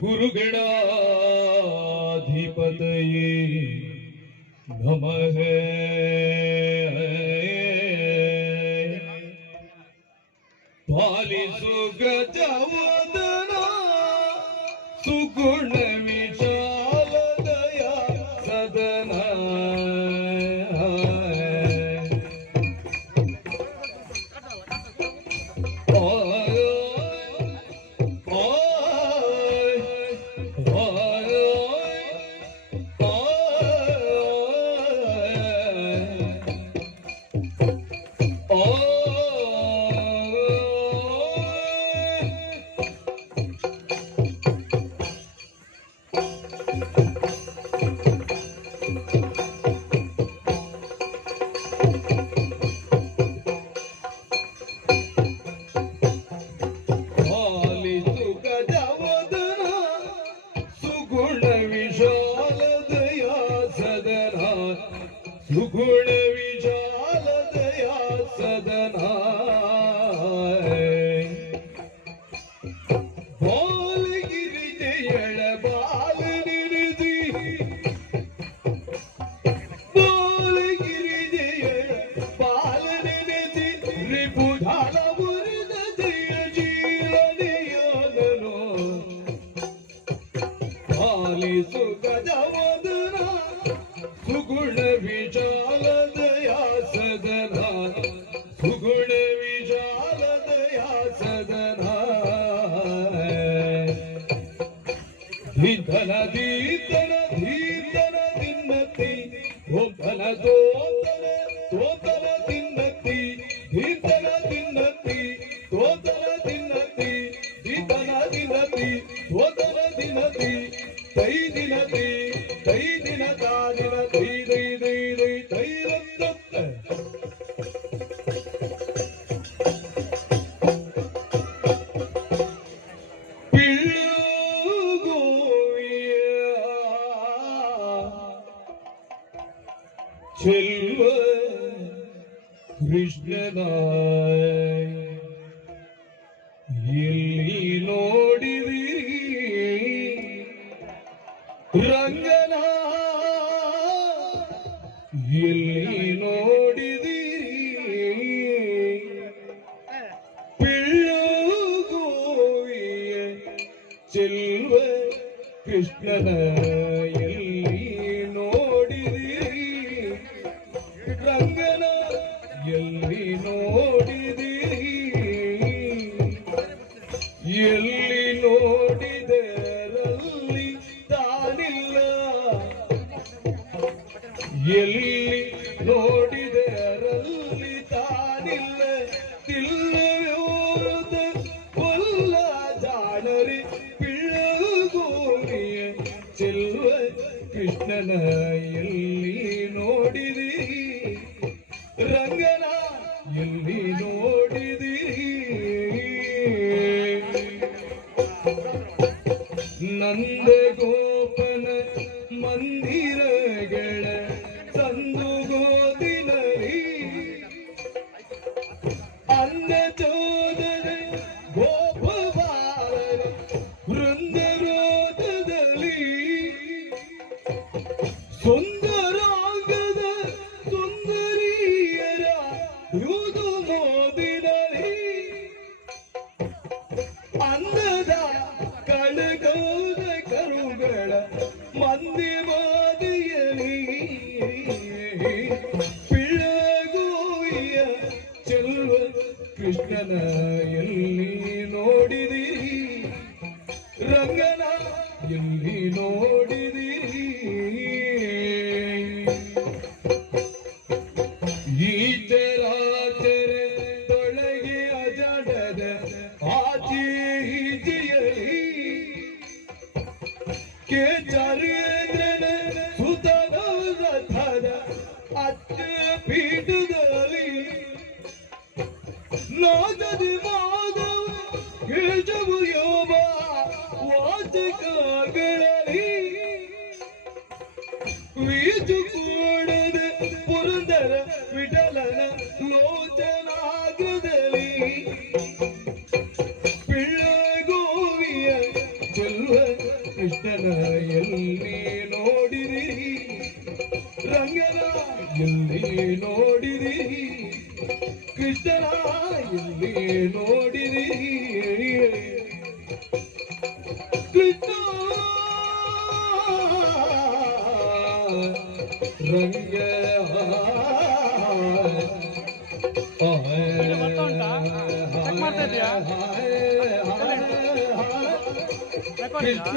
ಗುರುಗಣಾಧಿಪತಯೇ ನಮಃ. ಪಾಲಿಸು ಗಜವದನ ಸುಗುಣ ವಿಶಾಲ ದಯಾ ಸದನ. ಸುಗುಣ ವಿಶಾಲ ದಯಾ ಸದನ. ಬಾಲಗಿರಿ ಜಯಳ ಬಾಲ ನಿರಿಸಿ, ಬಾಲಗಿರಿ ಜಯಳ ಬಾಲ ನಿರಿಸಿ, ರಿಪುಧಾಲ ಮುರಿದ ಜಯ ಜೀವನೆಯಾದನು. ಪಾಲಿಸು ಗಜವದನ ಸುಗುಣ ವಿಶಾಲ ದಯಾ ಸದನ, ಸುಗುಣ ವಿಶಾಲ ದಯಾ ಸದನ. ಧೀತನ ಧೀತನ ಧೀತನ ದಿನ್ನತಿ, ಓತನ ತೋತನ ತೋತನ ದಿನ್ನತಿ, ಧೀತನ ದಿನ್ನತಿ ತೋತನ ದಿನ್ನತಿ, ಧೀತನ ದಿನ್ನತಿ ತೋತನ ದಿನ್ನತಿ, ತೈ ದಿನತಿ ತೈ ದಿನ ತಾದಿನ ತೈ ದೈ ದೈ ದೈ ತೈ ರತ್ತ. ಪಿಳ್ಳುಗೋವಿಯ ಚೆಲ್ವ ಕೃಷ್ಣನ ಎಲ್ಲಿ ನೋಡಿದಿರಿ ರಂಗನ, ಎಲ್ಲಿ ನೋಡಿದಿರಿ ಪಿಳ್ಳುಗೋವಿಯ ಚೆಲ್ವ ಕೃಷ್ಣನ, ಎಲ್ಲಿ ನೋಡಿದಿರಿ ರಂಗನ, ಎಲ್ಲಿ ನೋಡಿದಿರಿ, ಎಲ್ಲಿ ನೋಡಿದರಲ್ಲಿ ತಾನಿಲ್ಲ, ಎಲ್ಲಿ ನೋಡಿದರಲ್ಲಿ ತಾನಿಲ್ಲ, ತಿಲ್ಲಯೋರದ ಕೊಲ್ಲ ಜಾಣರಿ ಪಿಳ್ಳಗೋವಿಯ ಚೆಲ್ವ ಕೃಷ್ಣನ, ಎಲ್ಲಿ ನೋಡಿದಿರಿ ರಂಗನ, ಎಲ್ಲಿ ನೋಡಿದಿರಿ. ನಂದ ಗೋಪನ ಮಂದಿರಗಳ ಸಂದುಗೋದಿನರಿ, ಅನ್ನ ಚೋದನ ಗೋಪ ಬಾಲನ ವೃಂದರೋಧದಲ್ಲಿ, ಸುಂದರಾಂಗದ ಸುಂದರಿಯರ ಯುದು ಮೋದಿನರಿ, ಅಂದದ ಕಳಗೌದ ಕರುಗಳ ಮಂದಿ ಮಾದಿಯಲಿ, ಪಿಳ್ಳಗೋವಿಯ ಚೆಲ್ವ ಕೃಷ್ಣನ, ಎಲ್ಲಿ ನೋಡಿದಿರಿ ರಂಗನ, ಎಲ್ಲಿ ನೋಡಿದಿರಿ. ಈ ಚರಾಚರ ತೊಳಗೆ ಅಜಡದ ಆಚೆ ಈಚೆಯಲಿ, ಕೆ ಚರೇಂದ್ರನ ಸುತನ ರಥದ ಅಚ್ಚ ಪೀಠದಲ್ಲಿ, ನಾಗದಿ ಮಾಧವ ಕೇಶವ ಯೋಗ ವಾಚಕಗಳಲ್ಲಿ, ನೋಡಿರಿ ಕೃಷ್ಣ ರಂಗ ಕೃಷ್ಣ